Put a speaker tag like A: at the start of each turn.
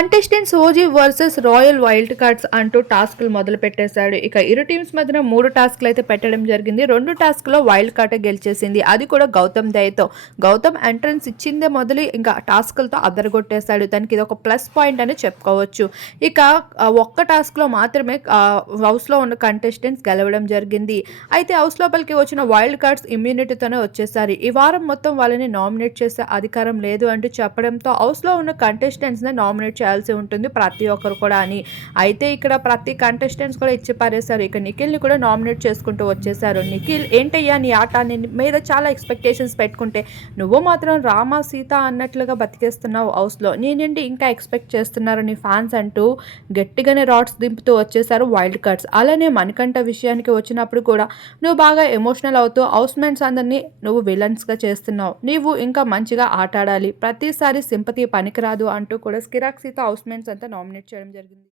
A: Contestants OG versus royal wild cards అంటూ టాస్క్లు మొదలు పెట్టేశాడు ఇక ఇరు టీమ్స్ మధ్యన మూడు టాస్క్లు అయితే పెట్టడం జరిగింది. రెండు టాస్క్లో వైల్డ్ కార్డ్ గెలిచేసింది. అది కూడా గౌతమ్ దయతో. గౌతమ్ ఎంట్రన్స్ ఇచ్చిందే మొదలు ఇంకా టాస్క్లతో అదరగొట్టేశాడు. దానికి ఇది ఒక ప్లస్ పాయింట్ అని చెప్పుకోవచ్చు. ఇక ఒక్క టాస్క్లో మాత్రమే హౌస్లో ఉన్న కంటెస్టెంట్స్ గెలవడం జరిగింది. అయితే హౌస్ లోపలికి వచ్చిన వైల్డ్ కార్డ్స్ ఇమ్యూనిటీతోనే వచ్చేసారు. ఈ వారం మొత్తం వాళ్ళని నామినేట్ చేసే అధికారం లేదు అంటూ చెప్పడంతో హౌస్లో ఉన్న కంటెస్టెంట్స్ని నామినేట్ చేయాల్సి ఉంటుంది ప్రతి ఒక్కరు కూడా అని. అయితే ఇక్కడ ప్రతి కంటెస్టెంట్స్ కూడా ఇచ్చి పారేశారు. ఇక నిఖిల్ని కూడా నామినేట్ చేసుకుంటూ వచ్చేసారు నిఖిల్ ఏంటయ్యా నీ ఆట? మీద చాలా ఎక్స్పెక్టేషన్స్ పెట్టుకుంటే నువ్వు మాత్రం రామ సీత అన్నట్లుగా బతికేస్తున్నావు హౌస్లో నేనేంటి ఇంకా ఎక్స్పెక్ట్ చేస్తున్నారు నీ ఫ్యాన్స్ అంటూ గట్టిగానే రాడ్స్ దింపుతూ వచ్చేసారు వైల్డ్ కార్డ్స్ అలానే మణికంఠ విషయానికి వచ్చినప్పుడు కూడా నువ్వు బాగా ఎమోషనల్ అవుతూ హౌస్ మెంట్స్ అందరినీ నువ్వు విలన్స్గా చేస్తున్నావు. నీవు ఇంకా మంచిగా ఆట ఆడాలి ప్రతిసారి సింపతి పనికిరాదు అంటూ కూడా స్కిరాక్ సీత హౌస్ మేట్స్ అంతా నామినేట్ చేయడం జరిగింది.